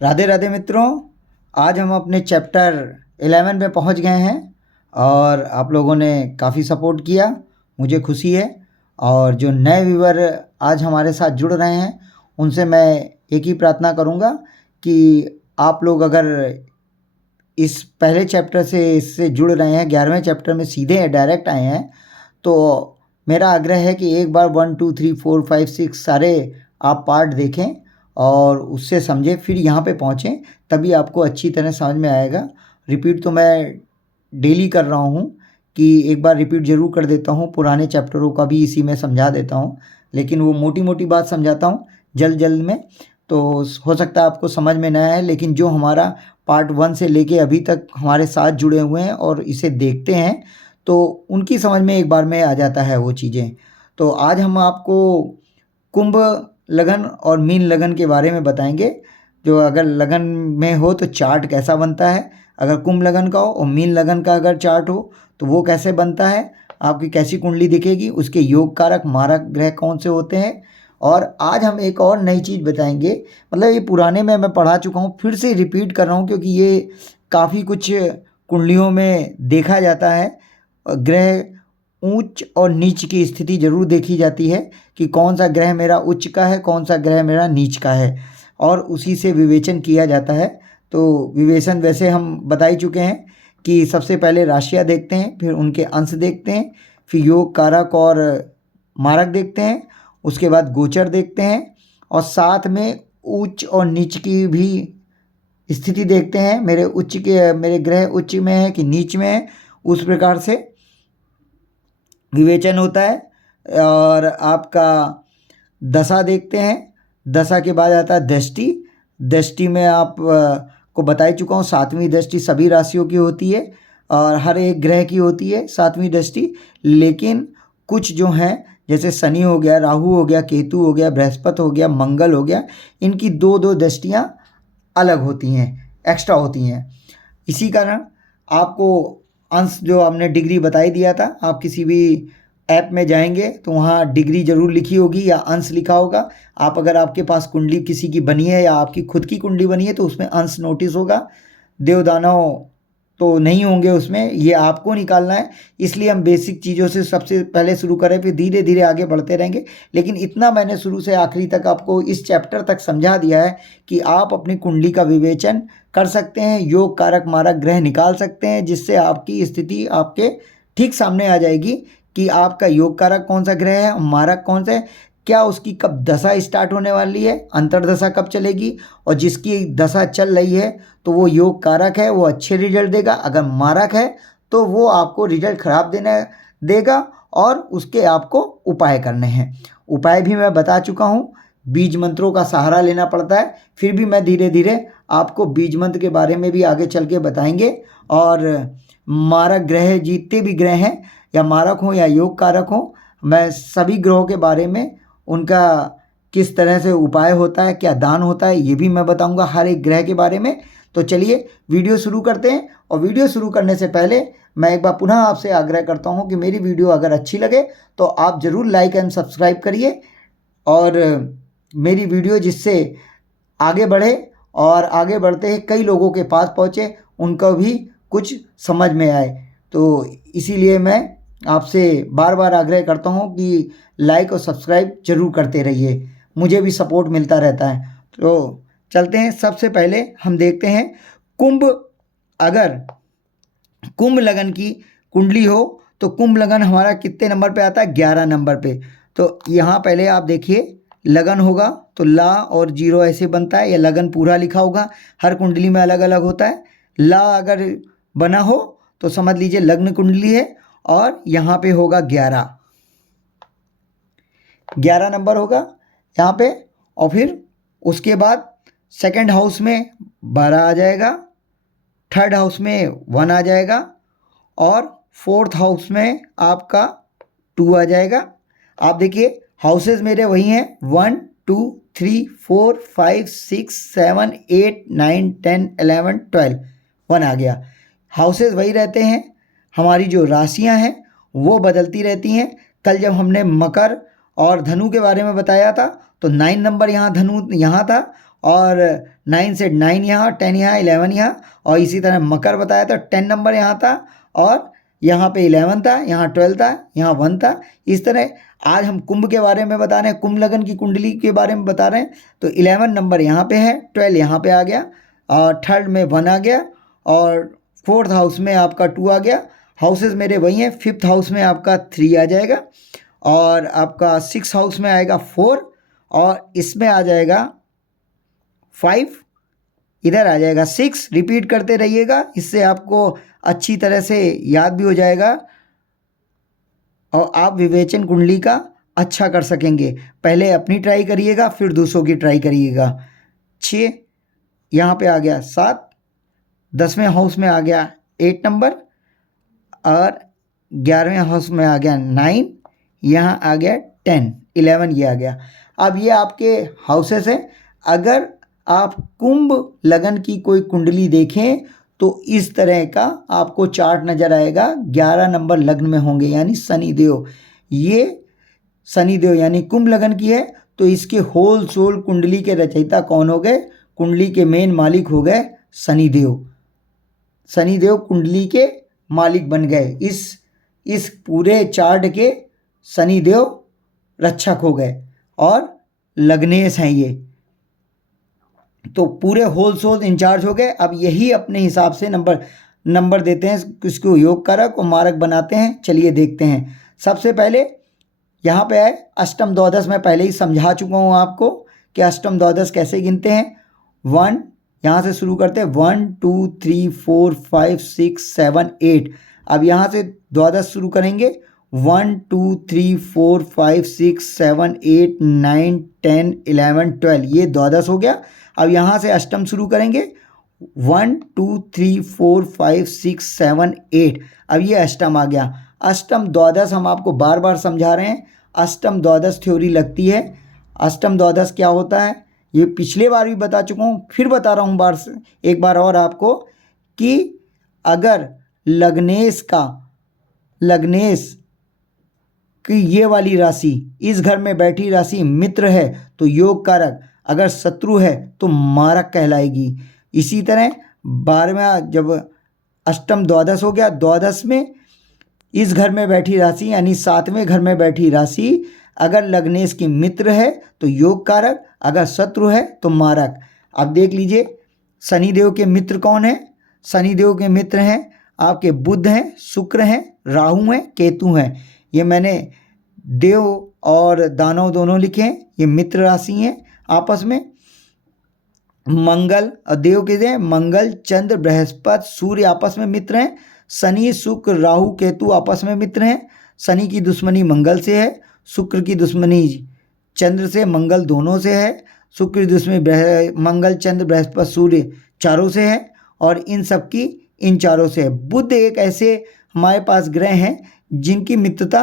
राधे राधे मित्रों, आज हम अपने चैप्टर 11 में पहुंच गए हैं और आप लोगों ने काफ़ी सपोर्ट किया, मुझे खुशी है। और जो नए व्यूवर आज हमारे साथ जुड़ रहे हैं उनसे मैं एक ही प्रार्थना करूंगा कि आप लोग अगर इस पहले चैप्टर से इससे जुड़ रहे हैं, 11वें चैप्टर में सीधे डायरेक्ट आए हैं, तो मेरा आग्रह है कि एक बार 1 2 3 4 5 6 सारे आप पार्ट देखें और उससे समझें, फिर यहाँ पे पहुँचें, तभी आपको अच्छी तरह समझ में आएगा। रिपीट तो मैं डेली कर रहा हूँ कि एक बार रिपीट ज़रूर कर देता हूँ, पुराने चैप्टरों का भी इसी में समझा देता हूँ, लेकिन वो मोटी मोटी बात समझाता हूँ जल्द जल्द में, तो हो सकता है आपको समझ में ना आए। लेकिन जो हमारा पार्ट 1 से लेके अभी तक हमारे साथ जुड़े हुए हैं और इसे देखते हैं, तो उनकी समझ में एक बार में आ जाता है वो चीज़ें। तो आज हम आपको कुंभ लगन और मीन लगन के बारे में बताएंगे। जो अगर लगन में हो तो चार्ट कैसा बनता है, अगर कुंभ लगन का हो और मीन लगन का अगर चार्ट हो तो वो कैसे बनता है, आपकी कैसी कुंडली दिखेगी, उसके योग कारक मारक ग्रह कौन से होते हैं। और आज हम एक और नई चीज़ बताएंगे, मतलब ये पुराने में मैं पढ़ा चुका हूँ, फिर से रिपीट कर रहा हूँ क्योंकि ये काफ़ी कुछ कुंडलियों में देखा जाता है। ग्रह ऊंच और नीच की स्थिति जरूर देखी जाती है कि कौन सा ग्रह मेरा उच्च का है, कौन सा ग्रह मेरा नीच का है, और उसी से विवेचन किया जाता है। तो विवेचन वैसे हम बता ही चुके हैं कि सबसे पहले राशियाँ देखते हैं, फिर उनके अंश देखते हैं, फिर योग कारक और मारक देखते हैं, उसके बाद गोचर देखते हैं, और साथ में उच्च और नीच की भी स्थिति देखते हैं। मेरे ग्रह उच्च में है कि नीच में है, उस प्रकार से विवेचन होता है। और आपका दशा देखते हैं, दशा के बाद आता है दृष्टि। दृष्टि में आप को बता ही चुका हूँ, 7वीं दृष्टि सभी राशियों की होती है और हर एक ग्रह की होती है 7वीं दृष्टि। लेकिन कुछ जो हैं, जैसे शनि हो गया, राहु हो गया, केतु हो गया, बृहस्पति हो गया, मंगल हो गया, इनकी दो दो दृष्टियाँ अलग होती हैं, एक्स्ट्रा होती हैं। इसी कारण आपको अंश जो आपने डिग्री बताई दिया था, आप किसी भी ऐप में जाएंगे तो वहाँ डिग्री जरूर लिखी होगी या अंश लिखा होगा। आप अगर आपके पास कुंडली किसी की बनी है या आपकी खुद की कुंडली बनी है तो उसमें अंश नोटिस होगा, देव दानव तो नहीं होंगे उसमें, ये आपको निकालना है। इसलिए हम बेसिक चीज़ों से सबसे पहले शुरू करें, फिर धीरे धीरे आगे बढ़ते रहेंगे। लेकिन इतना मैंने शुरू से आखिरी तक आपको इस चैप्टर तक समझा दिया है कि आप अपनी कुंडली का विवेचन कर सकते हैं, योग कारक मारक ग्रह निकाल सकते हैं, जिससे आपकी स्थिति आपके ठीक सामने आ जाएगी कि आपका योग कारक कौन सा ग्रह है, मारक कौन सा है, क्या उसकी कब दशा स्टार्ट होने वाली है, अंतर्दशा कब चलेगी, और जिसकी दशा चल रही है तो वो योग कारक है, वो अच्छे रिजल्ट देगा। अगर मारक है तो वो आपको रिजल्ट खराब देगा, और उसके आपको उपाय करने हैं। उपाय भी मैं बता चुका हूँ, बीज मंत्रों का सहारा लेना पड़ता है। फिर भी मैं धीरे धीरे आपको बीज मंत्र के बारे में भी आगे चल के बताएंगे। और मारक ग्रह जितने भी ग्रह हैं, या मारक हो या योग कारक हो, मैं सभी ग्रहों के बारे में, उनका किस तरह से उपाय होता है, क्या दान होता है, ये भी मैं बताऊंगा हर एक ग्रह के बारे में। तो चलिए वीडियो शुरू करते हैं। और वीडियो शुरू करने से पहले मैं एक बार पुनः आपसे आग्रह करता हूँ कि मेरी वीडियो अगर अच्छी लगे तो आप ज़रूर लाइक एंड सब्सक्राइब करिए, और मेरी वीडियो जिससे आगे बढ़े और आगे बढ़ते ही कई लोगों के पास पहुँचे, उनको भी कुछ समझ में आए। तो इसीलिए मैं आपसे बार बार आग्रह करता हूँ कि लाइक और सब्सक्राइब जरूर करते रहिए, मुझे भी सपोर्ट मिलता रहता है। तो चलते हैं, सबसे पहले हम देखते हैं कुंभ। अगर कुंभ लगन की कुंडली हो तो कुंभ लगन हमारा कितने नंबर पे आता है, 11 नंबर पे। तो यहाँ पहले आप देखिए, लगन होगा तो ला और जीरो ऐसे बनता है, या लगन पूरा लिखा होगा, हर कुंडली में अलग अलग होता है। ला अगर बना हो तो समझ लीजिए लग्न कुंडली है, और यहाँ पे होगा 11 नंबर होगा यहाँ पे। और फिर उसके बाद सेकंड हाउस में 12 आ जाएगा, थर्ड हाउस में 1 आ जाएगा, और फोर्थ हाउस में आपका 2 आ जाएगा। आप देखिए हाउसेस मेरे वही हैं, 1 2 3 4 5 6 7 8 9 10 11 12, 1 आ गया। हाउसेस वही रहते हैं, हमारी जो राशियां हैं वो बदलती रहती हैं। कल जब हमने मकर और धनु के बारे में बताया था तो 9 नंबर यहाँ धनु यहाँ था, और 9 से 9 यहाँ, 10 यहाँ, 11 यहाँ, और इसी तरह मकर बताया था 10 नंबर यहाँ था, और यहाँ पे 11 था, यहाँ 12 था, यहाँ 1 था। इस तरह आज हम कुंभ के बारे में बता रहे हैं, कुंभ लगन की कुंडली के बारे में बता रहे हैं। तो 11 नंबर यहाँ पे है, 12 यहाँ पे आ गया, और थर्ड में 1 आ गया, और फोर्थ हाउस में आपका 2 आ गया। हाउसेस मेरे वही हैं। फिफ्थ हाउस में आपका 3 आ जाएगा, और आपका सिक्स हाउस में आएगा 4, और इसमें आ जाएगा 5, इधर आ जाएगा 6। रिपीट करते रहिएगा, इससे आपको अच्छी तरह से याद भी हो जाएगा, और आप विवेचन कुंडली का अच्छा कर सकेंगे। पहले अपनी ट्राई करिएगा, फिर दूसरों की ट्राई करिएगा। 6 यहाँ पे आ गया, 7, 10वें हाउस में आ गया 8 नंबर, और 11वें हाउस में आ गया 9, यहाँ आ गया 10, 11 ये आ गया। अब ये आपके हाउसेस हैं। अगर आप कुंभ लगन की कोई कुंडली देखें तो इस तरह का आपको चार्ट नज़र आएगा। 11 नंबर लग्न में होंगे, यानी शनिदेव। ये शनिदेव यानी कुंभ लगन की है, तो इसके होल सोल कुंडली के रचयिता कौन हो गए? कुंडली के मेन मालिक हो गए शनिदेव। शनिदेव कुंडली के मालिक बन गए। इस पूरे चार्ट के शनिदेव रक्षक हो गए, और लग्नेश हैं ये, तो पूरे होल सोल इंचार्ज हो गए। अब यही अपने हिसाब से नंबर देते हैं, इसको योग कारक और मारक बनाते हैं। चलिए देखते हैं। सबसे पहले यहाँ पे है अष्टम द्वादश। मैं पहले ही समझा चुका हूँ आपको कि अष्टम द्वादश कैसे गिनते हैं। 1 यहाँ से शुरू करते हैं, 1 2 3 4 5 6 7 8। अब यहाँ से द्वादश शुरू करेंगे, 1 2 3 4 5 6 7 8 9 10 11 12, ये द्वादश हो गया। अब यहाँ से अष्टम शुरू करेंगे, 1 2 3 4 5 6 7 8। अब ये अष्टम आ गया। अष्टम द्वादश हम आपको बार बार समझा रहे हैं। अष्टम द्वादश थ्योरी लगती है। अष्टम द्वादश क्या होता है ये पिछले बार भी बता चुका हूँ, फिर बता रहा हूँ एक बार और आपको, कि अगर लग्नेश की ये वाली राशि, इस घर में बैठी राशि मित्र है तो योग कारक, अगर शत्रु है तो मारक कहलाएगी। इसी तरह 12वां जब अष्टम द्वादश हो गया, द्वादश में इस घर में बैठी राशि यानी 7वें घर में बैठी राशि अगर लग्नेश की मित्र है तो योग कारक, अगर शत्रु है तो मारक। अब देख लीजिए शनिदेव के मित्र कौन है। शनिदेव के मित्र हैं आपके बुध हैं, शुक्र हैं, राहु हैं, केतु हैं। ये मैंने देव और दानव दोनों लिखे हैं, ये मित्र राशि हैं आपस में। मंगल और देव के हैं, मंगल चंद्र बृहस्पति सूर्य आपस में मित्र हैं। शनि शुक्र राहु केतु आपस में मित्र हैं। शनि की दुश्मनी मंगल से है, शुक्र की दुश्मनी चंद्र से, मंगल दोनों से है। शुक्र की दुश्मनी मंगल चंद्र बृहस्पति सूर्य चारों से है, और इन सब की इन चारों से है। बुध एक ऐसे हमारे पास ग्रह हैं जिनकी मित्रता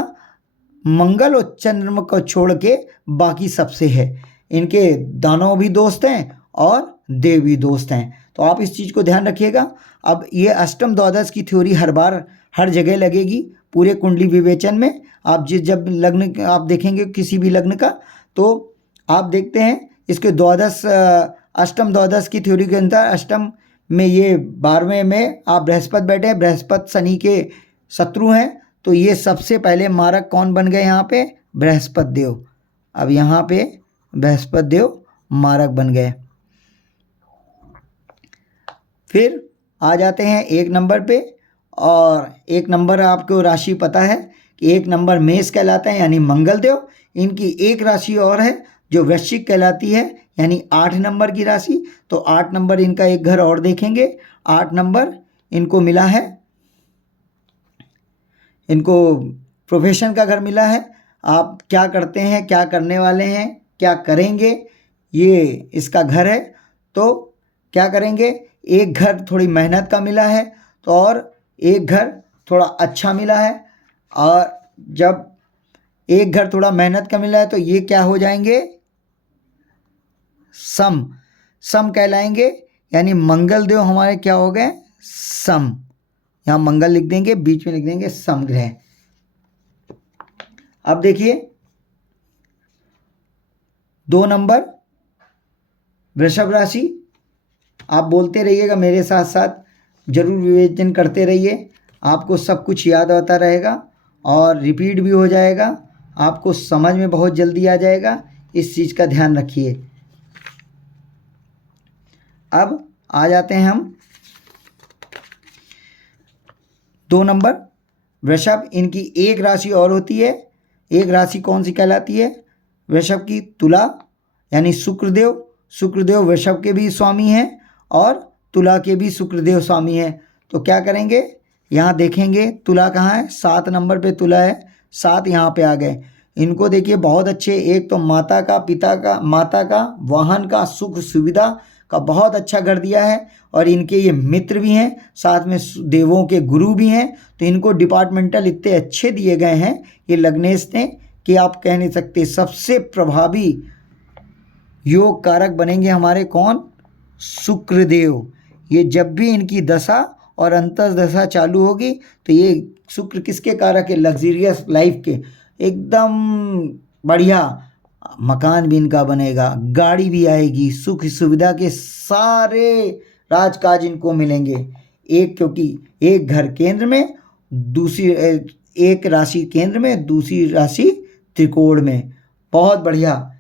मंगल और चंद्रमा को छोड़ के बाकी सबसे है। इनके दानव भी दोस्त हैं और देव भी दोस्त हैं, तो आप इस चीज़ को ध्यान रखिएगा। अब ये अष्टम द्वादश की थ्योरी हर बार हर जगह लगेगी पूरे कुंडली विवेचन में। आप जब लग्न आप देखेंगे किसी भी लग्न का, तो आप देखते हैं इसके द्वादश अष्टम द्वादश की थ्योरी के अंदर अष्टम में ये 12वें में आप बृहस्पति बैठे हैं, बृहस्पति शनि के शत्रु हैं, तो ये सबसे पहले मारक कौन बन गए यहाँ पे? बृहस्पति देव। अब यहाँ पे बृहस्पति देव मारक बन गए। फिर आ जाते हैं 1 नंबर पे, और 1 नंबर आपको राशि पता है कि 1 नंबर मेष कहलाता है यानी मंगल देव। इनकी एक राशि और है जो वृश्चिक कहलाती है यानी 8 नंबर की राशि। तो 8 नंबर इनका एक घर और देखेंगे। 8 नंबर इनको मिला है, इनको प्रोफेशन का घर मिला है। आप क्या करते हैं, क्या करने वाले हैं, क्या करेंगे, ये इसका घर है। तो क्या करेंगे, एक घर थोड़ी मेहनत का मिला है तो, और एक घर थोड़ा अच्छा मिला है। और जब एक घर थोड़ा मेहनत का मिला है तो ये क्या हो जाएंगे? सम कहलाएंगे, यानी मंगल देव हमारे क्या हो गए? सम। यहाँ मंगल लिख देंगे, बीच में लिख देंगे सम ग्रह। अब देखिए 2 नंबर वृषभ राशि, आप बोलते रहिएगा मेरे साथ साथ, ज़रूर विवेचन करते रहिए, आपको सब कुछ याद आता रहेगा और रिपीट भी हो जाएगा, आपको समझ में बहुत जल्दी आ जाएगा। इस चीज़ का ध्यान रखिए। अब आ जाते हैं हम 2 नंबर, वृषभ। इनकी एक राशि और होती है, एक राशि कौन सी कहलाती है? वृषभ की तुला, यानी शुक्रदेव। शुक्रदेव वृषभ के भी स्वामी हैं और तुला के भी शुक्रदेव स्वामी हैं। तो क्या करेंगे, यहाँ देखेंगे तुला कहाँ है, 7 नंबर पे तुला है, 7 यहाँ पे आ गए। इनको देखिए बहुत अच्छे, एक तो माता का, पिता का, माता का, वाहन का, सुख सुविधा का बहुत अच्छा कर दिया है। और इनके ये मित्र भी हैं, साथ में देवों के गुरु भी हैं। तो इनको डिपार्टमेंटल इतने अच्छे दिए गए हैं ये लग्नेश ने कि आप कह नहीं सकते। सबसे प्रभावी योग कारक बनेंगे हमारे कौन? शुक्रदेव। ये जब भी इनकी दशा और अंतर्दशा चालू होगी तो ये शुक्र किसके कारक है? लग्जरियस लाइफ के, एकदम बढ़िया मकान भी इनका बनेगा, गाड़ी भी आएगी, सुख सुविधा के सारे राजकाज इनको मिलेंगे। एक, क्योंकि एक घर केंद्र में, दूसरी एक राशि केंद्र में, दूसरी राशि त्रिकोण में, बहुत बढ़िया।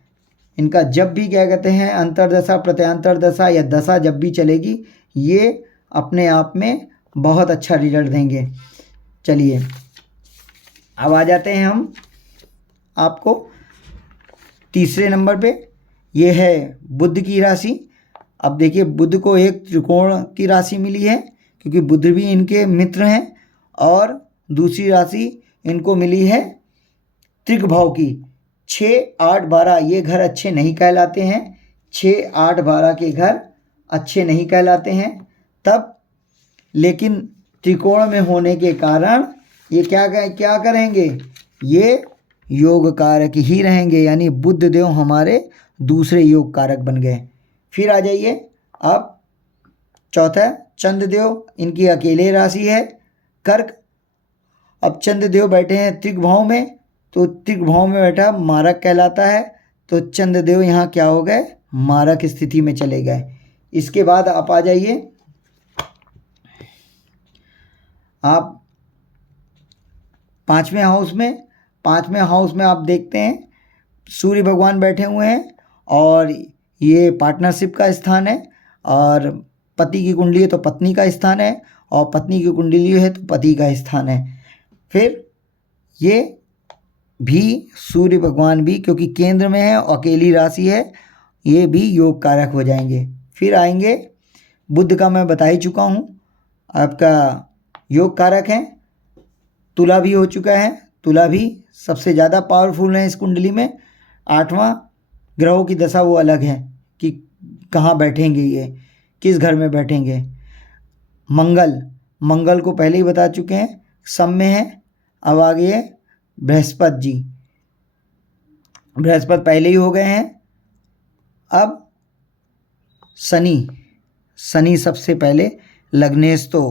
इनका जब भी क्या कहते हैं अंतर्दशा, प्रत्यांतर दशा या दशा जब भी चलेगी, ये अपने आप में बहुत अच्छा रिजल्ट देंगे। चलिए अब आ जाते हैं हम आपको तीसरे नंबर पे, ये है बुध की राशि। अब देखिए बुध को एक त्रिकोण की राशि मिली है क्योंकि बुध भी इनके मित्र हैं, और दूसरी राशि इनको मिली है त्रिकभाव की। 6, 8, 12 ये घर अच्छे नहीं कहलाते हैं, 6, 8, 12 के घर अच्छे नहीं कहलाते हैं तब, लेकिन त्रिकोण में होने के कारण ये क्या करेंगे, ये योग कारक ही रहेंगे, यानी बुध देव हमारे दूसरे योग कारक बन गए। फिर आ जाइए अब चौथा, चंद्रदेव। इनकी अकेले राशि है कर्क। अब चंद्रदेव बैठे हैं त्रिकभाव में, तो त्रिकभाव में बैठा मारक कहलाता है, तो चंद्रदेव यहाँ क्या हो गए, मारक स्थिति में चले गए। इसके बाद आप आ जाइए, आप पाँचवें हाउस में आप देखते हैं सूर्य भगवान बैठे हुए हैं, और ये पार्टनरशिप का स्थान है, और पति की कुंडली है तो पत्नी का स्थान है, और पत्नी की कुंडली है तो पति का स्थान है। फिर ये भी सूर्य भगवान भी क्योंकि केंद्र में है, अकेली राशि है, ये भी योग कारक हो जाएंगे। फिर आएंगे बुध का, मैं बता ही चुका हूँ आपका योग कारक है। तुला भी हो चुका है, तुला भी सबसे ज़्यादा पावरफुल है इस कुंडली में। 8वां ग्रहों की दशा वो अलग है कि कहाँ बैठेंगे, ये किस घर में बैठेंगे। मंगल को पहले ही बता चुके हैं, सम में है। अब आ गए बृहस्पति जी, बृहस्पति पहले ही हो गए हैं। अब शनि सबसे पहले, लग्नेश तो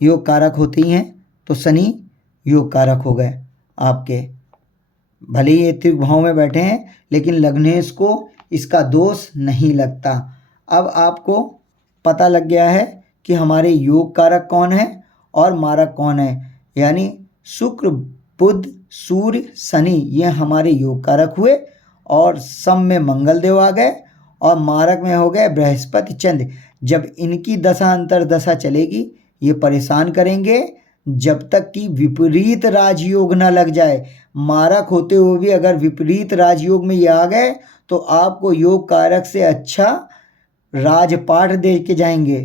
योग कारक होते ही हैं, तो शनि योग कारक हो गए आपके। भले ही ये त्रिभाव में बैठे हैं लेकिन लग्नेश को इसका दोष नहीं लगता। अब आपको पता लग गया है कि हमारे योग कारक कौन है और मारक कौन है, यानी शुक्र, बुध, सूर्य, शनि ये हमारे योग कारक हुए, और सम में मंगल देव आ गए, और मारक में हो गए बृहस्पति, चंद्र। जब इनकी दशा अंतर्दशा चलेगी ये परेशान करेंगे जब तक कि विपरीत राजयोग ना लग जाए। मारक होते हुए भी अगर विपरीत राजयोग में ये आ गए तो आपको योग कारक से अच्छा राजपाठ दे के जाएंगे,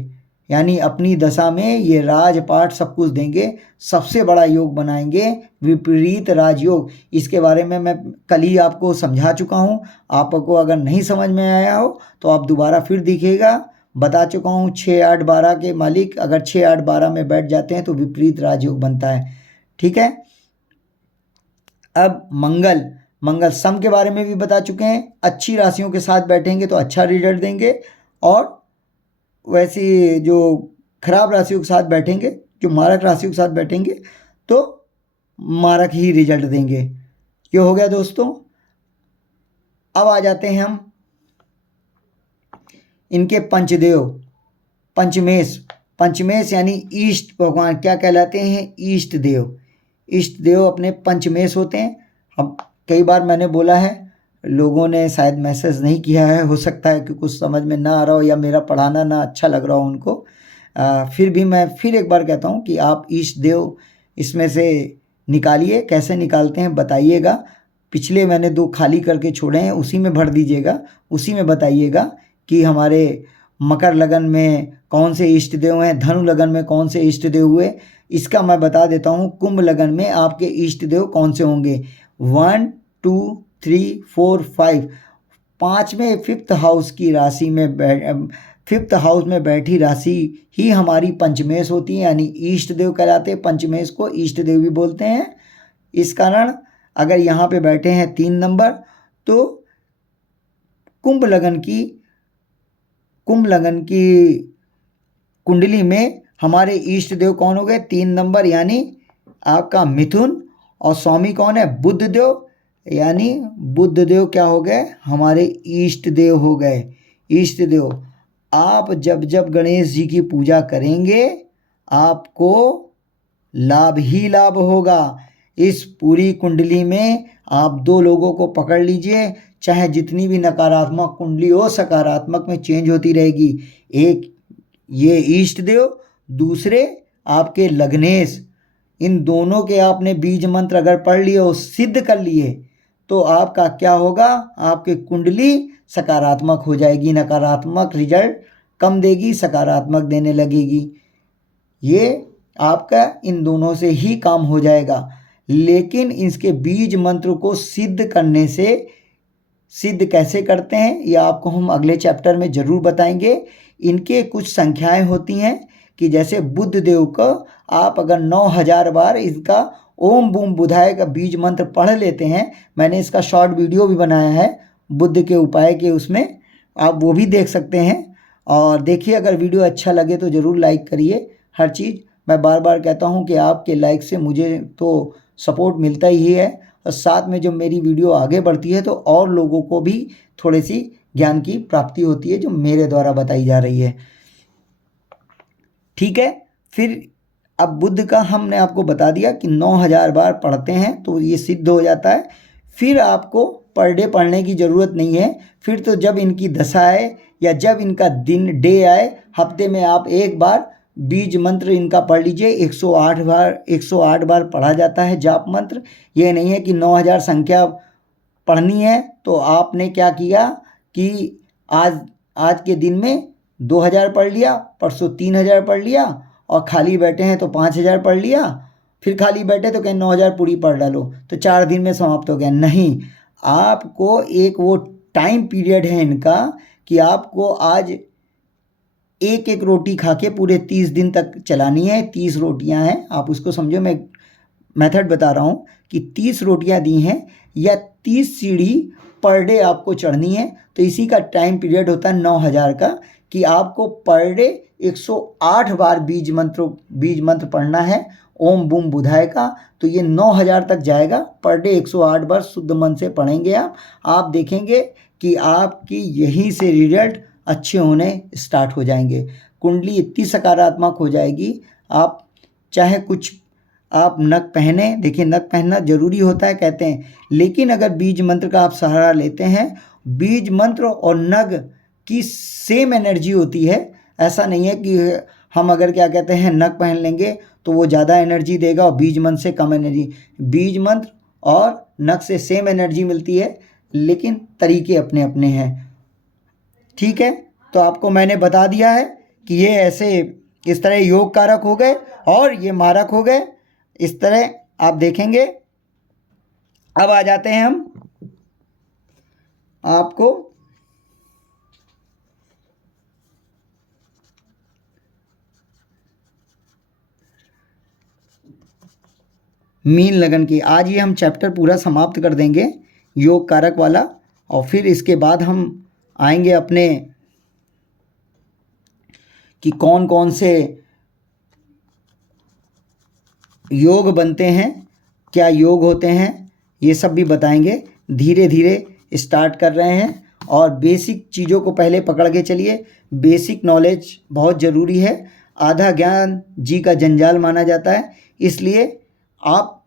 यानी अपनी दशा में ये राजपाठ सब कुछ देंगे, सबसे बड़ा योग बनाएंगे विपरीत राजयोग। इसके बारे में मैं कल ही आपको समझा चुका हूँ, आपको अगर नहीं समझ में आया हो तो आप दोबारा फिर देखिएगा। बता चुका हूँ 6, 8, 12 के मालिक अगर 6, 8, 12 में बैठ जाते हैं तो विपरीत राजयोग बनता है। ठीक है। अब मंगल सम के बारे में भी बता चुके हैं, अच्छी राशियों के साथ बैठेंगे तो अच्छा रिजल्ट देंगे, और वैसी जो खराब राशियों के साथ बैठेंगे, जो मारक राशियों के साथ बैठेंगे तो मारक ही रिजल्ट देंगे। ये हो गया दोस्तों। अब आ जाते हैं हम इनके पंचदेव। पंचमेश, पंचमेश यानी ईष्ट भगवान क्या कहलाते हैं? इष्ट देव। इष्ट देव अपने पंचमेश होते हैं। अब कई बार मैंने बोला है, लोगों ने शायद मैसेज नहीं किया है, हो सकता है कि कुछ समझ में ना आ रहा हो या मेरा पढ़ाना ना अच्छा लग रहा हो उनको। फिर भी मैं फिर एक बार कहता हूँ कि आप इष्ट देव इसमें से निकालिए। कैसे निकालते हैं बताइएगा। पिछले मैंने 2 खाली करके छोड़े हैं, उसी में भर दीजिएगा, उसी में बताइएगा कि हमारे मकर लगन में कौन से इष्ट देव हैं, धनु लगन में कौन से इष्ट देव हुए। इसका मैं बता देता हूँ, कुंभ लगन में आपके इष्ट देव कौन से होंगे। 1 2 3 4 5, पाँचवें 5th हाउस की राशि में 5th हाउस में बैठी राशि ही हमारी पंचमेश होती है, यानी इष्ट देव कहलाते हैं। पंचमेश को इष्ट देव भी बोलते हैं। इस कारण अगर यहाँ पे बैठे हैं 3 नंबर, तो कुंभ लगन की कुंडली में हमारे इष्ट देव कौन हो गए? 3 नंबर, यानी आपका मिथुन। और स्वामी कौन है? बुध देव, यानी बुध देव क्या हो गए? हमारे इष्ट देव हो गए। इष्ट देव, आप जब जब गणेश जी की पूजा करेंगे आपको लाभ ही लाभ होगा। इस पूरी कुंडली में आप 2 लोगों को पकड़ लीजिए, चाहे जितनी भी नकारात्मक कुंडली हो सकारात्मक में चेंज होती रहेगी। एक ये इष्ट देव, दूसरे आपके लग्नेश, इन दोनों के आपने बीज मंत्र अगर पढ़ लिए और सिद्ध कर लिए तो आपका क्या होगा? आपकी कुंडली सकारात्मक हो जाएगी। नकारात्मक रिजल्ट कम देगी, सकारात्मक देने लगेगी। ये आपका इन दोनों से ही काम हो जाएगा। लेकिन इसके बीज मंत्र को सिद्ध करने से, सिद्ध कैसे करते हैं ये आपको हम अगले चैप्टर में ज़रूर बताएंगे। इनके कुछ संख्याएं होती हैं कि जैसे बुध देव को आप अगर 9000 बार इसका ओम बूम बुधाय का बीज मंत्र पढ़ लेते हैं, मैंने इसका शॉर्ट वीडियो भी बनाया है बुद्ध के उपाय के, उसमें आप वो भी देख सकते हैं। और देखिए, अगर वीडियो अच्छा लगे तो ज़रूर लाइक करिए। हर चीज़ मैं बार बार कहता हूँ कि आपके लाइक से मुझे तो सपोर्ट मिलता ही है, और साथ में जब मेरी वीडियो आगे बढ़ती है तो और लोगों को भी थोड़ी सी ज्ञान की प्राप्ति होती है जो मेरे द्वारा बताई जा रही है। ठीक है, फिर अब बुद्ध का हमने आपको बता दिया कि 9000 बार पढ़ते हैं तो ये सिद्ध हो जाता है। फिर आपको पर डे पढ़ने की ज़रूरत नहीं है। फिर तो जब इनकी दशा आए या जब इनका दिन डे आए, हफ्ते में आप एक बार बीज मंत्र इनका पढ़ लीजिए। 108 बार पढ़ा जाता है जाप मंत्र। ये नहीं है कि 9000 संख्या पढ़नी है तो आपने क्या किया कि आज के दिन में 2000 पढ़ लिया, परसों 3000 पढ़ लिया, और खाली बैठे हैं तो 5000 पढ़ लिया, फिर खाली बैठे तो कहीं 9000 पूरी पढ़ डालो तो 4 दिन में समाप्त हो गया। नहीं, आपको एक वो टाइम पीरियड है इनका कि आपको आज एक एक रोटी खा के पूरे 30 दिन तक चलानी है। 30 रोटियां हैं, आप उसको समझो। मैं मेथड बता रहा हूँ कि 30 रोटियां दी हैं या 30 सीढ़ी पर डे आपको चढ़नी है। तो इसी का टाइम पीरियड होता है 9000 का, कि आपको पर डे 108 बार बीज मंत्र पढ़ना है ओम बूम बुधाय का। तो ये 9000 तक जाएगा। पर डे 108 बार शुद्ध मन से पढ़ेंगे आप देखेंगे कि आपकी यहीं से रिजल्ट अच्छे होने स्टार्ट हो जाएंगे। कुंडली इतनी सकारात्मक हो जाएगी, आप चाहे कुछ आप नग पहने, देखिए नग पहनना ज़रूरी होता है कहते हैं, लेकिन अगर बीज मंत्र का आप सहारा लेते हैं, बीज मंत्र और नग की सेम एनर्जी होती है। ऐसा नहीं है कि हम अगर क्या कहते हैं नग पहन लेंगे तो वो ज़्यादा एनर्जी देगा और बीज मंत्र से कम एनर्जी। बीज मंत्र और नग से सेम एनर्जी मिलती है, लेकिन तरीके अपने अपने हैं। ठीक है, तो आपको मैंने बता दिया है कि ये ऐसे इस तरह योग कारक हो गए और ये मारक हो गए। इस तरह आप देखेंगे। अब आ जाते हैं हम आपको मीन लगन की। आज ये हम चैप्टर पूरा समाप्त कर देंगे योग कारक वाला, और फिर इसके बाद हम आएंगे अपने कि कौन कौन से योग बनते हैं, क्या योग होते हैं, ये सब भी बताएंगे। धीरे धीरे स्टार्ट कर रहे हैं और बेसिक चीज़ों को पहले पकड़ के चलिए। बेसिक नॉलेज बहुत ज़रूरी है, आधा ज्ञान जी का जंजाल माना जाता है, इसलिए आप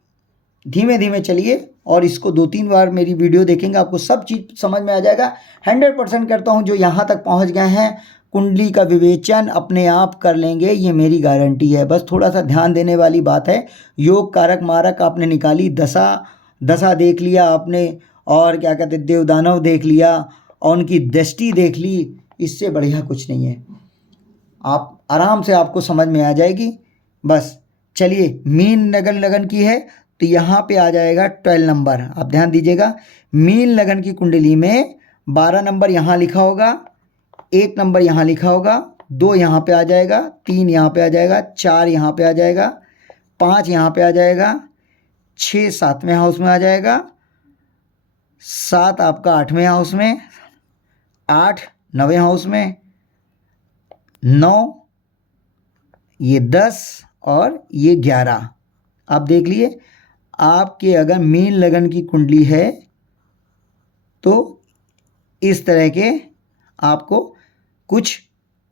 धीमे धीमे चलिए और इसको 2-3 बार मेरी वीडियो देखेंगे, आपको सब चीज़ समझ में आ जाएगा। 100% करता हूँ जो यहाँ तक पहुँच गए हैं कुंडली का विवेचन अपने आप कर लेंगे, ये मेरी गारंटी है। बस थोड़ा सा ध्यान देने वाली बात है। योग कारक मारक आपने निकाली, दशा देख लिया आपने, और क्या कहते हैं देवदानव देख लिया और उनकी दृष्टि देख ली, इससे बढ़िया कुछ नहीं है। आप आराम से आपको समझ में आ जाएगी। बस चलिए, मीन लगन की है तो यहाँ पे आ जाएगा 12 नंबर। आप ध्यान दीजिएगा, मीन लगन की कुंडली में 12 नंबर यहाँ लिखा होगा, 1 नंबर यहाँ लिखा होगा, 2 यहाँ पे आ जाएगा, 3 यहाँ पे आ जाएगा, 4 यहाँ पे आ जाएगा, 5 यहाँ पे आ जाएगा, 6 7वें हाउस में आ जाएगा, 7 आपका 8वें हाउस में, 8 9वें हाउस में, 9 ये 10 और ये 11। आप देख लिए, आपके अगर मीन लगन की कुंडली है तो इस तरह के आपको कुछ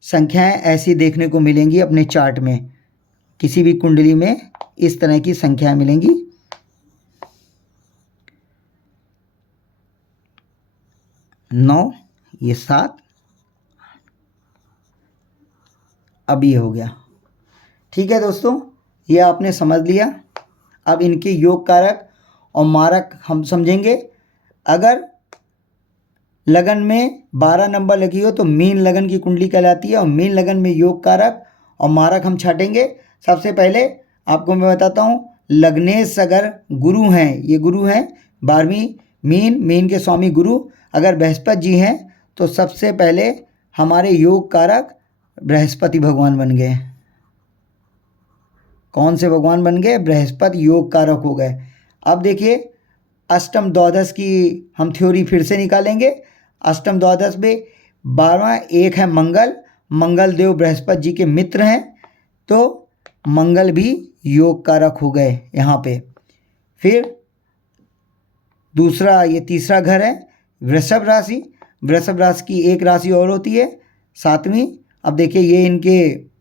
संख्याएं ऐसी देखने को मिलेंगी अपने चार्ट में। किसी भी कुंडली में इस तरह की संख्याएं मिलेंगी। 9 ये 7, अब ये हो गया। ठीक है दोस्तों, ये आपने समझ लिया। अब इनके योग कारक और मारक हम समझेंगे। अगर लगन में 12 नंबर लगी हो तो मीन लगन की कुंडली कहलाती है, और मीन लगन में योग कारक और मारक हम छाटेंगे। सबसे पहले आपको मैं बताता हूँ, लग्नेश अगर गुरु हैं, ये गुरु हैं 12वीं मीन के स्वामी गुरु अगर बृहस्पति जी हैं तो सबसे पहले हमारे योग कारक बृहस्पति भगवान बन गए। कौन से भगवान बन गए? बृहस्पति योग कारक हो गए। अब देखिए, अष्टम द्वादश की हम थ्योरी फिर से निकालेंगे। अष्टम द्वादश में 12वां एक है मंगल देव बृहस्पति जी के मित्र हैं, तो मंगल भी योग कारक हो गए यहाँ पे। फिर दूसरा, ये तीसरा घर है वृषभ राशि। वृषभ राशि की एक राशि और होती है 7वीं। अब देखिए, ये इनके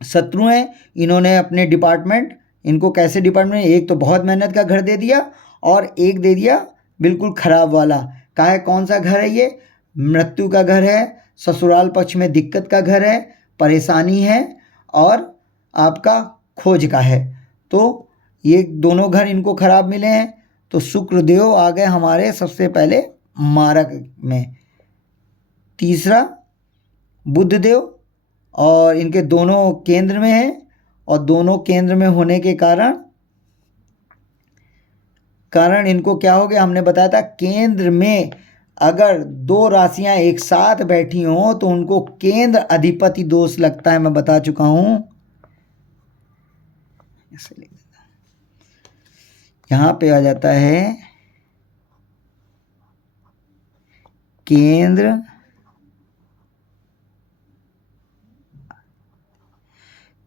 शत्रु हैं, इन्होंने अपने डिपार्टमेंट, इनको कैसे डिपार्टमेंट, एक तो बहुत मेहनत का घर दे दिया और एक दे दिया बिल्कुल ख़राब वाला। कौन सा घर है ये? मृत्यु का घर है, ससुराल पक्ष में दिक्कत का घर है, परेशानी है और आपका खोज का है। तो ये दोनों घर इनको खराब मिले हैं, तो शुक्र देव आ गए हमारे सबसे पहले मारक में। तीसरा बुध देव, और इनके दोनों केंद्र में हैं, और दोनों केंद्र में होने के कारण इनको क्या हो गया, हमने बताया था केंद्र में अगर 2 राशियां एक साथ बैठी हों तो उनको केंद्र अधिपति दोष लगता है, मैं बता चुका हूं। यहां पे आ जाता है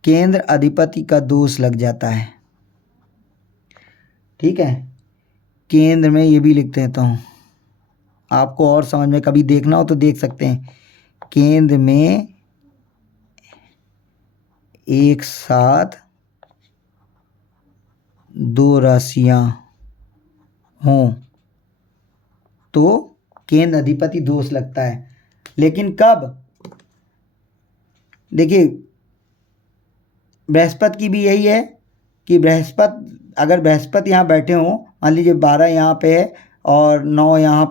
केंद्र अधिपति का दोष लग जाता है। ठीक है, केंद्र में ये भी लिख देता हूँ, आपको और समझ में कभी देखना हो तो देख सकते हैं। केंद्र में एक साथ 2 राशियां हों तो केंद्र अधिपति दोष लगता है। लेकिन कब? देखिए, बृहस्पति की भी यही है कि अगर बृहस्पति यहाँ बैठे हों, मान लीजिए 12 यहाँ पे है और 9 यहाँ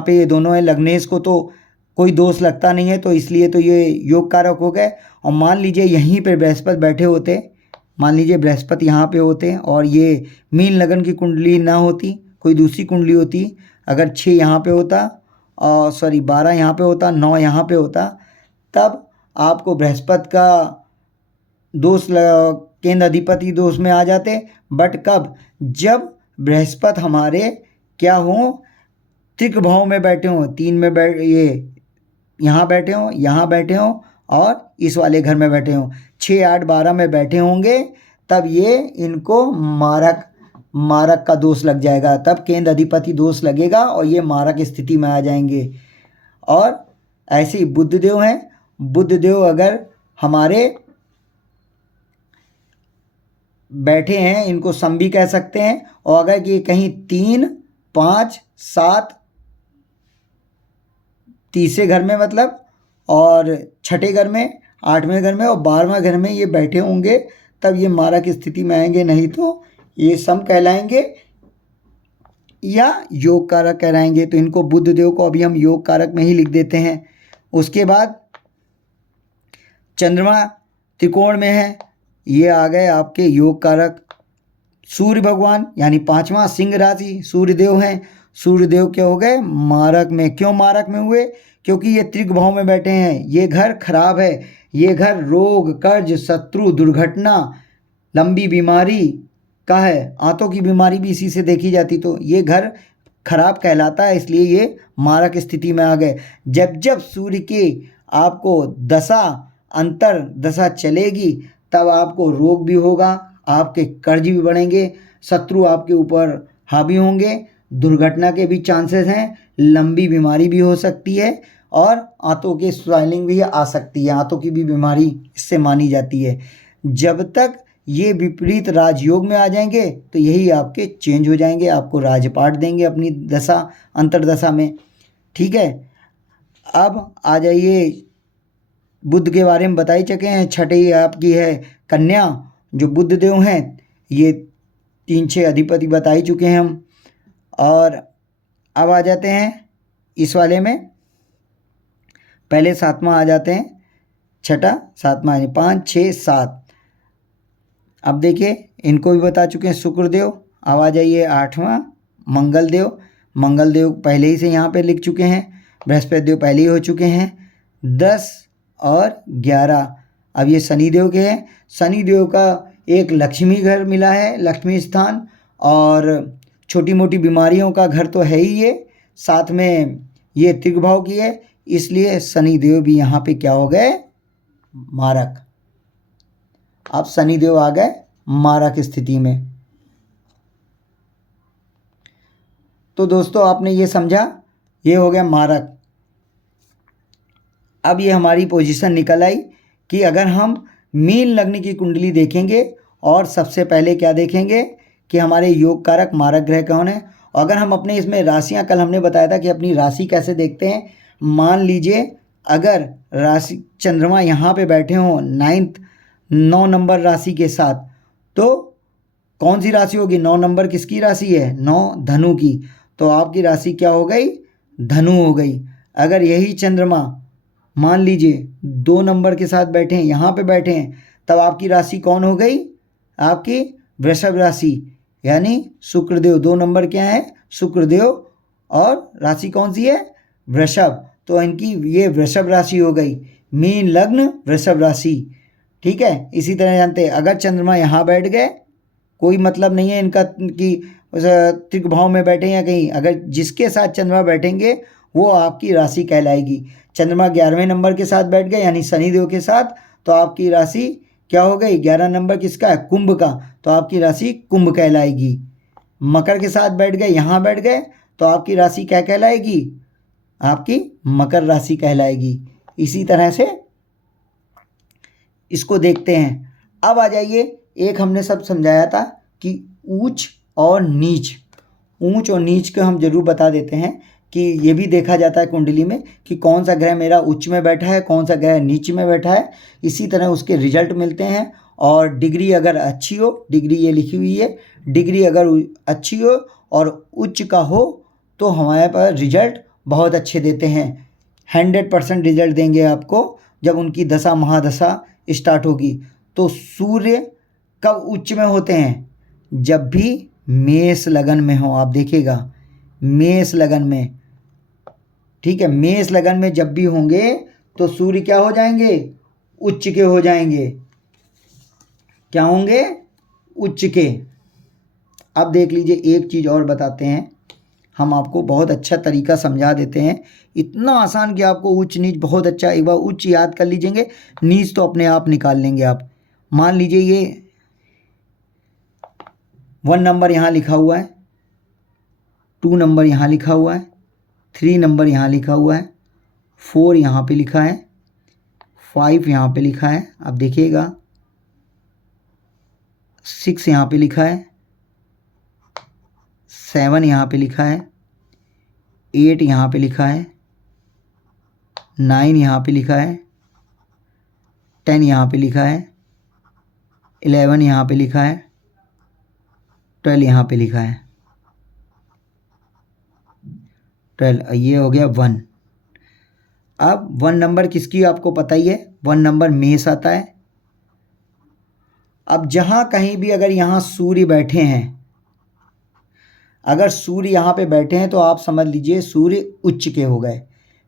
पे ये दोनों है, लग्नेश को तो कोई दोष लगता नहीं है, तो इसलिए तो ये योग कारक हो गए। और मान लीजिए यहीं पे बृहस्पति बैठे होते, मान लीजिए बृहस्पति यहाँ पे होते और ये मीन लगन की कुंडली ना होती, कोई दूसरी कुंडली होती, अगर 6 यहाँ पे होता और 12 यहाँ पे होता, 9 यहाँ पे होता, तब आपको बृहस्पति का दोष केंद्र अधिपति दोष में आ जाते। बट कब? जब बृहस्पति हमारे क्या हों, त्रिक भाव में बैठे हों, 3 में ये यहाँ बैठे हों और इस वाले घर में बैठे हों, 6 8 12 में बैठे होंगे, तब ये इनको मारक मारक का दोष लग जाएगा, तब केंद्र अधिपति दोष लगेगा और ये मारक स्थिति में आ जाएंगे। और ऐसे ही बुधदेव हैं, बुधदेव अगर हमारे बैठे हैं, इनको सम भी कह सकते हैं। और अगर ये कहीं 3, 5, 7 तीसरे घर में मतलब, और छठे घर में, 8वें घर में और 12वें घर में ये बैठे होंगे, तब ये मारक स्थिति में आएंगे, नहीं तो ये सम कहलाएंगे या योग कारक कहलाएंगे। तो इनको बुधदेव को अभी हम योग कारक में ही लिख देते हैं। उसके बाद चंद्रमा त्रिकोण में है, ये आ गए आपके योग कारक। सूर्य भगवान यानी 5वां सिंह राशि सूर्यदेव हैं, सूर्यदेव क्या हो गए मारक में। क्यों मारक में हुए? क्योंकि ये त्रिक भाव में बैठे हैं, ये घर खराब है, ये घर रोग, कर्ज, शत्रु, दुर्घटना, लंबी बीमारी का है, आंतों की बीमारी भी इसी से देखी जाती, तो ये घर खराब कहलाता है, इसलिए ये मारक स्थिति में आ गए। जब जब सूर्य की आपको दशा अंतर दशा चलेगी, तब आपको रोग भी होगा, आपके कर्ज भी बढ़ेंगे, शत्रु आपके ऊपर हावी होंगे, दुर्घटना के भी चांसेस हैं, लंबी बीमारी भी हो सकती है और आंतों की स्वेलिंग भी आ सकती है, आंतों की भी बीमारी इससे मानी जाती है। जब तक ये विपरीत राजयोग में आ जाएंगे तो यही आपके चेंज हो जाएंगे, आपको राजपाट देंगे अपनी दशा अंतरदशा में। ठीक है, अब आ जाइए, बुध के बारे में बता ही चुके हैं। छठी आपकी है कन्या, जो बुध देव हैं, ये 3-6 अधिपति बता ही चुके हैं हम। और अब आ जाते हैं इस वाले में, पहले 7वां आ जाते हैं, छठा 7वां यानी 5, 6, 7। अब देखिए इनको भी बता चुके हैं शुक्रदेव। अब आ जाइए 8वां मंगलदेव, मंगलदेव पहले ही से यहाँ पे लिख चुके हैं, बृहस्पति देव पहले ही हो चुके हैं। 10 और 11 अब ये शनिदेव के हैं। शनिदेव का एक लक्ष्मी घर मिला है, लक्ष्मी स्थान, और छोटी मोटी बीमारियों का घर तो है ही ये, साथ में ये त्रिभाव की है, इसलिए शनिदेव भी यहाँ पे क्या हो गए मारक। अब शनिदेव आ गए मारक स्थिति में। तो दोस्तों आपने ये समझा, ये हो गया मारक। अब ये हमारी पोजीशन निकल आई कि अगर हम मीन लग्न की कुंडली देखेंगे और सबसे पहले क्या देखेंगे कि हमारे योग कारक मारक ग्रह कौन है। अगर हम अपने इसमें राशियां, कल हमने बताया था कि अपनी राशि कैसे देखते हैं। मान लीजिए अगर राशि चंद्रमा यहाँ पे बैठे हों 9 नंबर राशि के साथ, तो कौन सी राशि होगी? 9 नंबर किसकी राशि है? 9 धनु की। तो आपकी राशि क्या हो गई? धनु हो गई। अगर यही चंद्रमा मान लीजिए 2 नंबर के साथ बैठे हैं, यहाँ पे बैठे हैं, तब आपकी राशि कौन हो गई? आपकी वृषभ राशि, यानी शुक्रदेव। 2 नंबर क्या है? शुक्रदेव, और राशि कौन सी है? वृषभ। तो इनकी ये वृषभ राशि हो गई, मीन लग्न वृषभ राशि। ठीक है, इसी तरह जानते हैं अगर चंद्रमा यहाँ बैठ गए, कोई मतलब नहीं है इनका कि त्रिक भाव में बैठे या कहीं, अगर जिसके साथ चंद्रमा बैठेंगे वो आपकी राशि कहलाएगी। चंद्रमा 11वें नंबर के साथ बैठ गए यानी शनिदेव के साथ, तो आपकी राशि क्या हो गई? 11 नंबर किसका है? कुंभ का, तो आपकी राशि कुंभ कहलाएगी। मकर के साथ बैठ गए, यहाँ बैठ गए, तो आपकी राशि क्या कहलाएगी? आपकी मकर राशि कहलाएगी। इसी तरह से इसको देखते हैं। अब आ जाइए, एक हमने सब समझाया था कि ऊंच और नीच, ऊंच और नीच को हम जरूर बता देते हैं कि ये भी देखा जाता है कुंडली में कि कौन सा ग्रह मेरा उच्च में बैठा है, कौन सा ग्रह नीच में बैठा है। इसी तरह उसके रिजल्ट मिलते हैं। और डिग्री अगर अच्छी हो, डिग्री ये लिखी हुई है, डिग्री अगर अच्छी हो और उच्च का हो तो हमारे पास रिजल्ट बहुत अच्छे देते हैं। 100% रिजल्ट देंगे आपको जब उनकी दशा महादशा स्टार्ट होगी। तो सूर्य कब उच्च में होते हैं? जब भी मेष लगन में हो। आप देखिएगा मेष लगन में, ठीक है, मेष लगन में जब भी होंगे तो सूर्य क्या हो जाएंगे? उच्च के हो जाएंगे। क्या होंगे? उच्च के। अब देख लीजिए, एक चीज़ और बताते हैं, हम आपको बहुत अच्छा तरीका समझा देते हैं, इतना आसान कि आपको उच्च नीच बहुत अच्छा, एक बार उच्च याद कर लीजिएंगे, नीच तो अपने आप निकाल लेंगे आप। मान लीजिए ये 1 नंबर यहाँ लिखा हुआ है, 2 नंबर यहाँ लिखा हुआ है, 3 नंबर यहाँ लिखा हुआ है, 4 यहाँ पे लिखा है, 5 यहाँ पे लिखा है, आप देखिएगा 6 यहाँ पे लिखा है, 7 यहाँ पे लिखा है, 8 यहाँ पे लिखा है, 9 यहाँ पे लिखा है, 10 यहाँ पे लिखा है, 11 यहाँ पे लिखा है, 12 यहाँ पे लिखा है, 12, ये हो गया 1। अब 1 नंबर किसकी आपको पता ही है, 1 नंबर मेष आता है। अब जहाँ कहीं भी अगर यहाँ सूर्य बैठे हैं, अगर सूर्य यहाँ पे बैठे हैं तो आप समझ लीजिए सूर्य उच्च के हो गए।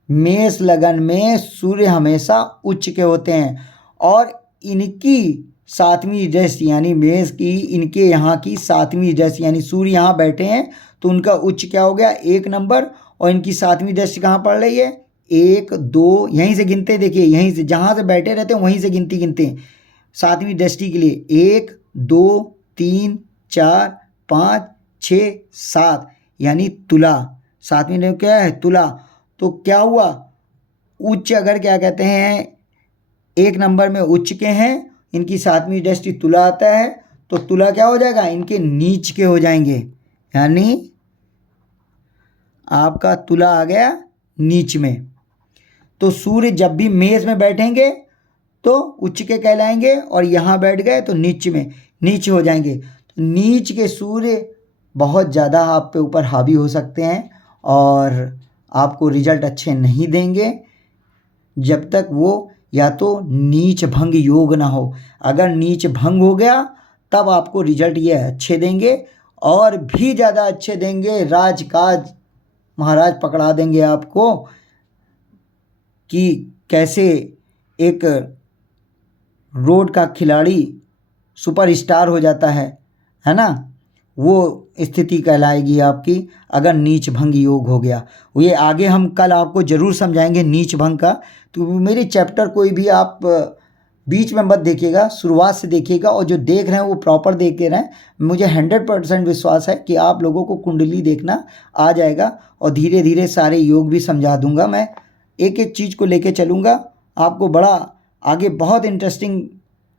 मेष लगन में सूर्य हमेशा उच्च के होते हैं और इनकी 7वीं दृष्टि यानी मेष की इनके यहाँ की 7वीं दृष्टि यानी सूर्य यहाँ बैठे हैं तो उनका उच्च क्या हो गया 1 नंबर, और इनकी 7वीं दृष्टि कहाँ पड़ रही है 1 2, यहीं से गिनते, देखिए यहीं से जहाँ से बैठे रहते हैं वहीं से गिनती गिनते हैं 7वीं दृष्टि के लिए 1 2 3 4 5 6 7 यानी तुला, 7वीं में क्या है तुला। तो क्या हुआ उच्च, अगर क्या कहते हैं 1 नंबर में उच्च के हैं, इनकी 7वीं दृष्टि तुला आता है तो तुला क्या हो जाएगा इनके नीच के हो जाएंगे, यानी आपका तुला आ गया नीच में। तो सूर्य जब भी मेष में बैठेंगे तो उच्च के कहलाएंगे और यहाँ बैठ गए तो नीच में नीच हो जाएंगे। तो नीच के सूर्य बहुत ज़्यादा आप पे ऊपर हावी हो सकते हैं और आपको रिजल्ट अच्छे नहीं देंगे जब तक वो या तो नीच भंग योग ना हो। अगर नीच भंग हो गया तब आपको रिजल्ट ये अच्छे देंगे और भी ज़्यादा अच्छे देंगे, राजकाज महाराज पकड़ा देंगे आपको कि कैसे एक रोड का खिलाड़ी सुपरस्टार हो जाता है ना, वो स्थिति कहलाएगी आपकी अगर नीच भंग योग हो गया। ये आगे हम कल आपको ज़रूर समझाएंगे नीच भंग का। तो मेरे चैप्टर कोई भी आप बीच में मत देखिएगा, शुरुआत से देखिएगा और जो देख रहे हैं वो प्रॉपर देखते रहें। मुझे 100% विश्वास है कि आप लोगों को कुंडली देखना आ जाएगा और धीरे धीरे सारे योग भी समझा दूंगा। मैं एक एक चीज़ को लेके चलूँगा आपको, बड़ा आगे बहुत इंटरेस्टिंग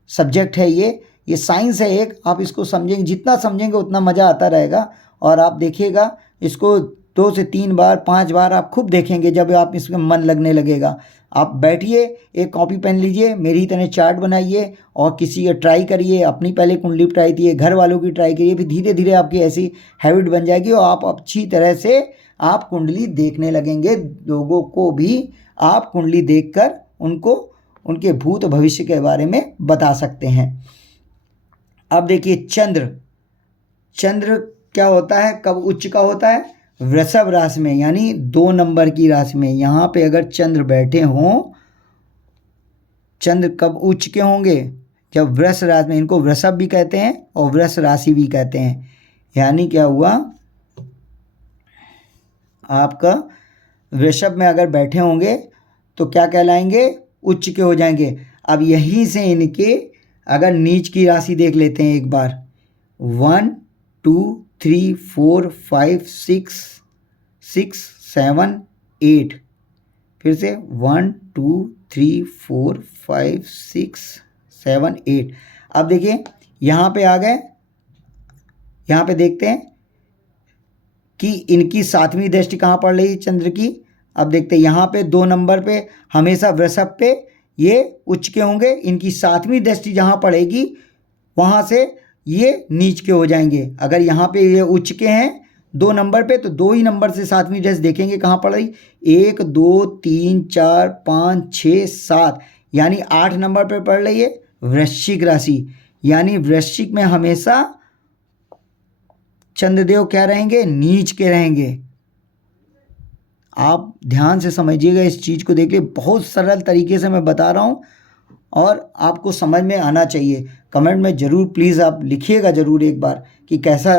सब्जेक्ट है ये साइंस है एक, आप इसको समझेंगे, जितना समझेंगे उतना मज़ा आता रहेगा। और आप देखिएगा इसको 2 से 3 बार 5 बार आप खूब देखेंगे, जब आप इसमें मन लगने लगेगा। आप बैठिए, एक कॉपी पेन लीजिए, मेरी तरह चार्ट बनाइए और किसी का ट्राई करिए, अपनी पहले कुंडली ट्राई कीजिए, घर वालों की ट्राई करिए, फिर धीरे धीरे आपकी ऐसी हैबिट बन जाएगी और आप अच्छी तरह से आप कुंडली देखने लगेंगे। लोगों को भी आप कुंडली देखकर उनको उनके भूत भविष्य के बारे में बता सकते हैं। अब देखिए चंद्र क्या होता है, कब उच्च का होता है, वृषभ राशि में यानी 2 नंबर की राशि में। यहाँ पे अगर चंद्र बैठे हों, चंद्र कब उच्च के होंगे जब वृष राशि में, इनको वृषभ भी कहते हैं और वृष राशि भी कहते हैं। यानी क्या हुआ आपका वृषभ में अगर बैठे होंगे तो क्या कहलाएंगे उच्च के हो जाएंगे। अब यहीं से इनके अगर नीच की राशि देख लेते हैं एक बार, 1 2 3 4 5 6 7 8, फिर से 1 2 3 4 5 6 7 8। अब देखिए यहाँ पे आ गए, यहाँ पे देखते हैं कि इनकी 7वीं दृष्टि कहाँ पड़ रही है चंद्र की। अब देखते हैं यहाँ पे 2 नंबर पे हमेशा वृषभ पे ये उच्च के होंगे, इनकी 7वीं दृष्टि जहाँ पड़ेगी वहाँ से ये नीच के हो जाएंगे। अगर यहाँ पे ये उच्च के हैं 2 नंबर पे तो 2 ही नंबर से 7वीं दृष्टि देखेंगे कहाँ पड़ रही, 1 2 3 4 5 6 7 यानी 8 नंबर पे पड़ रही है वृश्चिक राशि। यानी वृश्चिक में हमेशा चंद्रदेव क्या रहेंगे, नीच के रहेंगे। आप ध्यान से समझिएगा, इस चीज़ को देखिए, बहुत सरल तरीके से मैं बता रहा हूँ और आपको समझ में आना चाहिए। कमेंट में ज़रूर प्लीज़ आप लिखिएगा ज़रूर एक बार कि कैसा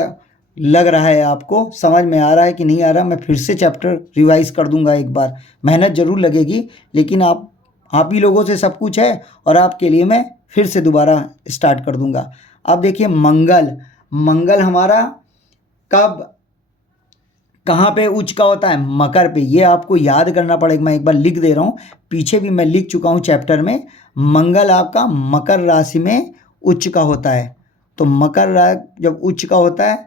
लग रहा है, आपको समझ में आ रहा है कि नहीं आ रहा। मैं फिर से चैप्टर रिवाइज़ कर दूंगा एक बार, मेहनत ज़रूर लगेगी लेकिन आप ही लोगों से सब कुछ है और आपके लिए मैं फिर से दोबारा स्टार्ट कर दूंगा। अब देखिए मंगल हमारा कब कहाँ पे उच्च का होता है? मकर पे। ये आपको याद करना पड़ेगा, मैं एक बार लिख दे रहा हूँ, पीछे भी मैं लिख चुका हूँ चैप्टर में। मंगल आपका मकर राशि में उच्च का होता है। तो जब उच्च का होता है,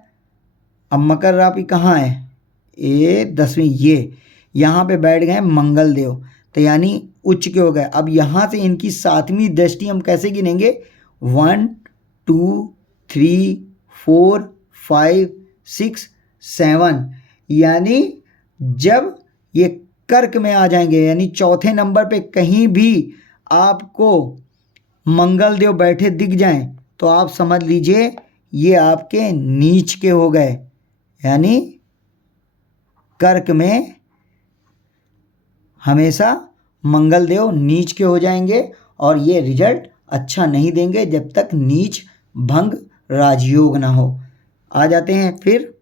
अब मकर राशि कहाँ है? ये 10वीं, ये यहाँ पे बैठ गए मंगल देव, तो यानी उच्च के हो गए। अब यहाँ से इनकी 7वीं दृष्टि हम कैसे गिनेंगे? 1 2 3 4 5 6 7, यानी जब ये कर्क में आ जाएंगे, यानी चौथे नंबर पे कहीं भी आपको मंगल देव बैठे दिख जाएं, तो आप समझ लीजिए ये आपके नीच के हो गए, यानी कर्क में हमेशा मंगल देव नीच के हो जाएंगे और ये रिजल्ट अच्छा नहीं देंगे जब तक नीच भंग राजयोग ना हो। आ जाते हैं फिर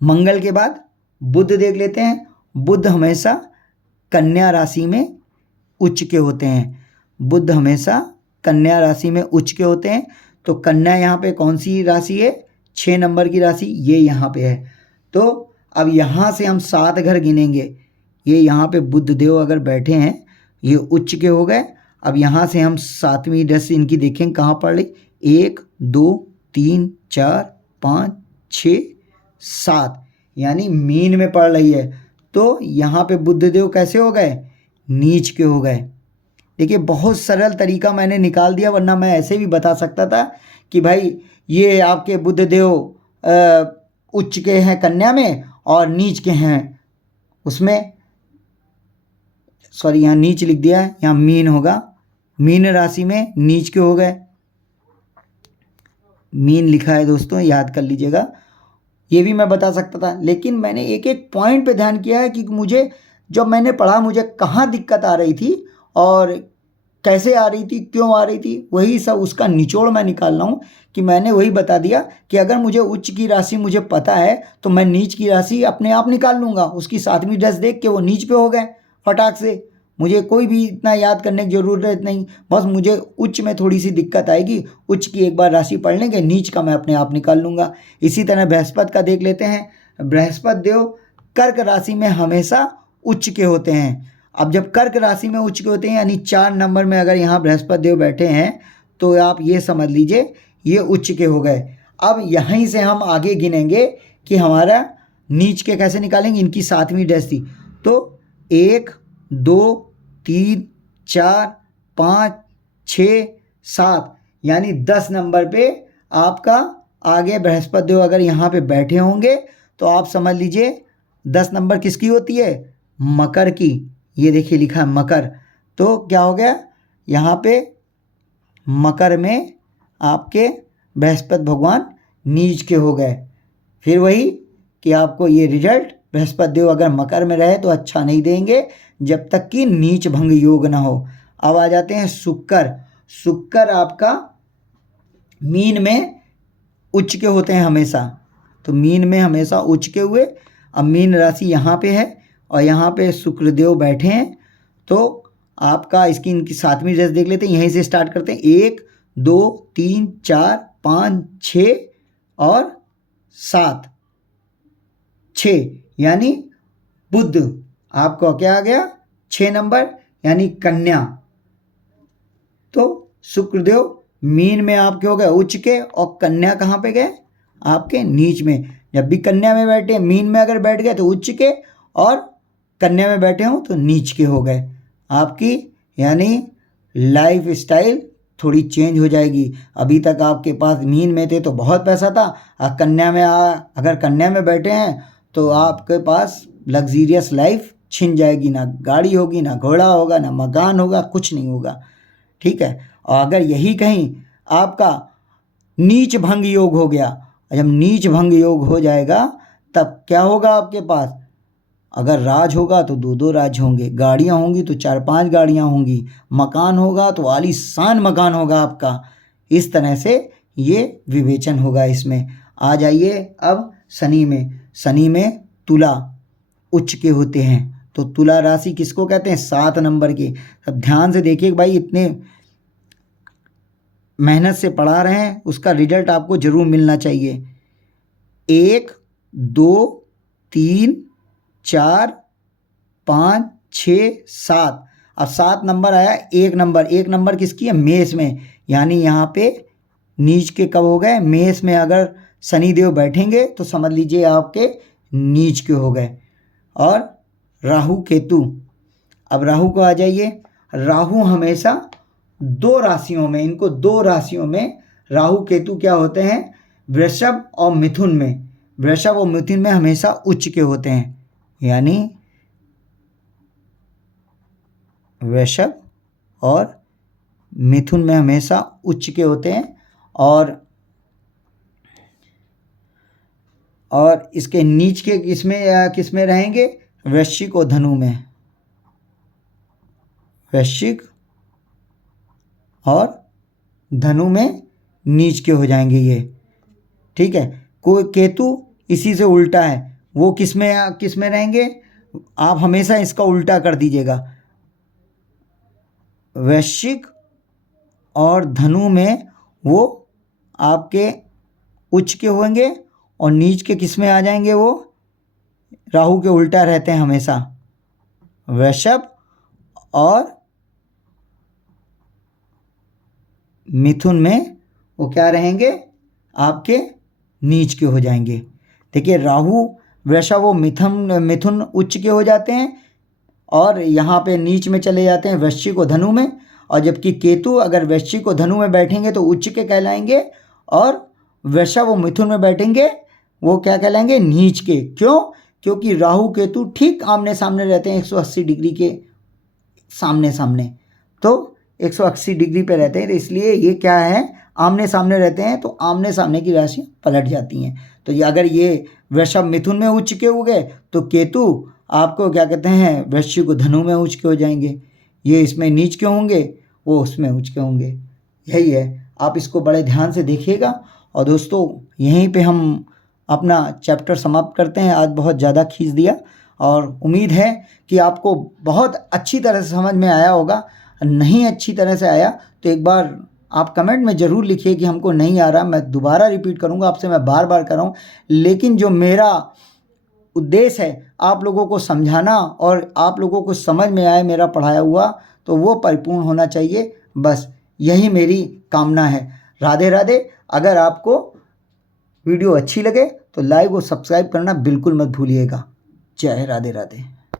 मंगल के बाद बुध देख लेते हैं। बुध हमेशा कन्या राशि में उच्च के होते हैं। बुध हमेशा कन्या राशि में उच्च के होते हैं। तो कन्या यहाँ पे कौन सी राशि है? 6 नंबर की राशि, ये यहाँ पे है। तो अब यहाँ से हम 7 घर गिनेंगे। ये यहाँ पे बुध देव अगर बैठे हैं, ये उच्च के हो गए। अब यहाँ से हम 7वीं दृष्टि इनकी देखें कहाँ पड़ रही? 1 2 3 4 5 6 7, यानी मीन में पड़ रही है। तो यहाँ पे बुधदेव कैसे हो गए? नीच के हो गए। देखिए बहुत सरल तरीका मैंने निकाल दिया, वरना मैं ऐसे भी बता सकता था कि भाई ये आपके बुधदेव उच्च के हैं कन्या में और नीच के हैं उसमें, सॉरी यहाँ नीच लिख दिया है, यहाँ मीन होगा। मीन राशि में नीच के हो गए, मीन लिखा है दोस्तों, याद कर लीजिएगा। ये भी मैं बता सकता था, लेकिन मैंने एक एक पॉइंट पे ध्यान किया है कि मुझे जब मैंने पढ़ा मुझे कहाँ दिक्कत आ रही थी और कैसे आ रही थी, क्यों आ रही थी, वही सब उसका निचोड़ मैं निकाल रहा हूँ। कि मैंने वही बता दिया कि अगर मुझे उच्च की राशि मुझे पता है तो मैं नीच की राशि अपने आप निकाल लूँगा। उसकी 7वीं दृष्टि देख के वो नीच पे हो गए फटाक से। मुझे कोई भी इतना याद करने की ज़रूरत नहीं, बस मुझे उच्च में थोड़ी सी दिक्कत आएगी, उच्च की एक बार राशि पढ़ लेंगे, नीच का मैं अपने आप निकाल लूँगा। इसी तरह बृहस्पति का देख लेते हैं। बृहस्पति देव कर्क राशि में हमेशा उच्च के होते हैं। अब जब कर्क राशि में उच्च के होते हैं, यानी 4 नंबर में अगर यहाँ बृहस्पति देव बैठे हैं, तो आप ये समझ लीजिए ये उच्च के हो गए। अब यहीं से हम आगे गिनेंगे कि हमारा नीच के कैसे निकालेंगे, इनकी 7वीं दृष्टि। तो 1 2 3 4 5 6 7, यानी 10 नंबर पे आपका आगे बृहस्पति देव अगर यहाँ पे बैठे होंगे, तो आप समझ लीजिए 10 नंबर किसकी होती है? मकर की। ये देखिए लिखा है मकर। तो क्या हो गया यहाँ पे? मकर में आपके बृहस्पति भगवान नीच के हो गए। फिर वही कि आपको ये रिजल्ट बृहस्पति देव अगर मकर में रहे तो अच्छा नहीं देंगे जब तक कि नीच भंग योग ना हो। अब आ जाते हैं शुक्र। शुक्र आपका मीन में उच्च के होते हैं हमेशा। तो मीन में हमेशा उच्च के हुए। अब मीन राशि यहाँ पे है और यहाँ पे शुक्रदेव बैठे हैं। तो आपका इनकी 7वीं दृष्टि देख लेते हैं। यहीं से स्टार्ट करते हैं। 1 2 3 4 5 6 और 7, 6, यानी बुध आपको क्या आ गया? 6 नंबर, यानी कन्या। तो शुक्रदेव मीन में आपके हो गए उच्च के और कन्या कहाँ पे गए? आपके नीच में। जब भी कन्या में बैठे, मीन में अगर बैठ गए तो उच्च के, और कन्या में बैठे हों तो नीच के हो गए आपकी, यानी लाइफ स्टाइल थोड़ी चेंज हो जाएगी। अभी तक आपके पास मीन में थे तो बहुत पैसा था, और कन्या में अगर कन्या में बैठे हैं तो आपके पास लग्जीरियस लाइफ छिन जाएगी। ना गाड़ी होगी, ना घोड़ा होगा, ना मकान होगा, कुछ नहीं होगा। ठीक है। और अगर यही कहीं आपका नीच भंग योग हो गया, जब नीच भंग योग हो जाएगा तब क्या होगा आपके पास? अगर राज होगा तो 2-2 राज होंगे, गाड़ियाँ होंगी तो 4-5 गाड़ियाँ होंगी, मकान होगा तो आलीशान मकान होगा आपका। इस तरह से ये विवेचन होगा इसमें। आ जाइए अब शनि में। शनि में तुला उच्च के होते हैं। तो तुला राशि किसको कहते हैं? 7 नंबर के। अब ध्यान से देखिए भाई, इतने मेहनत से पढ़ा रहे हैं उसका रिजल्ट आपको ज़रूर मिलना चाहिए। 1 2 3 4 5 6 7। अब 7 नंबर आया। 1 नंबर किसकी है? मेष में, यानी यहाँ पे नीच के कब हो गए? मेष में अगर शनिदेव बैठेंगे तो समझ लीजिए आपके नीच के हो गए। और राहु केतु, अब राहु को आ जाइए। राहु हमेशा 2 राशियों में, इनको 2 राशियों में राहु केतु क्या होते हैं? वृषभ और मिथुन में। वृषभ और मिथुन में हमेशा उच्च के होते हैं, यानी वृषभ और मिथुन में हमेशा उच्च के होते हैं। और इसके नीच के किसमें रहेंगे? वृश्चिक और धनु में। वृश्चिक और धनु में नीच के हो जाएंगे ये, ठीक है। कोई केतु इसी से उल्टा है, वो किसमें रहेंगे? आप हमेशा इसका उल्टा कर दीजिएगा। वृश्चिक और धनु में वो आपके उच्च के होंगे और नीच के किसमें आ जाएंगे? वो राहु के उल्टा रहते हैं हमेशा। वृषभ और मिथुन में वो क्या रहेंगे? आपके नीच के हो जाएंगे। देखिए राहु वृषभ और मिथुन उच्च के हो जाते हैं और यहाँ पे नीच में चले जाते हैं वृश्चिक और धनु में। और जबकि केतु अगर वृश्चिक और धनु में बैठेंगे तो उच्च के कहलाएंगे, और वृषभ और मिथुन में बैठेंगे वो क्या कहलाएंगे? नीच के। क्यों? क्योंकि राहु केतु ठीक आमने सामने रहते हैं, 180 डिग्री के सामने सामने, तो 180 डिग्री पे रहते हैं, तो इसलिए ये क्या है? आमने सामने रहते हैं, तो आमने सामने की राशियाँ पलट जाती हैं। तो ये अगर ये वृषभ मिथुन में उच्च के हो गए तो केतु आपको क्या कहते हैं? वृश्चिक धनु में उच्च के हो जाएंगे। ये इसमें नीच के होंगे, वो उसमें उच्च के होंगे। यही है, आप इसको बड़े ध्यान से देखिएगा। और दोस्तों यहीं पे हम अपना चैप्टर समाप्त करते हैं। आज बहुत ज़्यादा खींच दिया और उम्मीद है कि आपको बहुत अच्छी तरह से समझ में आया होगा। नहीं अच्छी तरह से आया तो एक बार आप कमेंट में ज़रूर लिखिए कि हमको नहीं आ रहा। मैं दोबारा रिपीट करूँगा आपसे, मैं बार बार कर रहा हूँ, लेकिन जो मेरा उद्देश्य है आप लोगों को समझाना और आप लोगों को समझ में आए मेरा पढ़ाया हुआ, तो वो परिपूर्ण होना चाहिए। बस यही मेरी कामना है। राधे राधे। अगर आपको वीडियो अच्छी लगे तो लाइक और सब्सक्राइब करना बिल्कुल मत भूलिएगा। जय राधे राधे।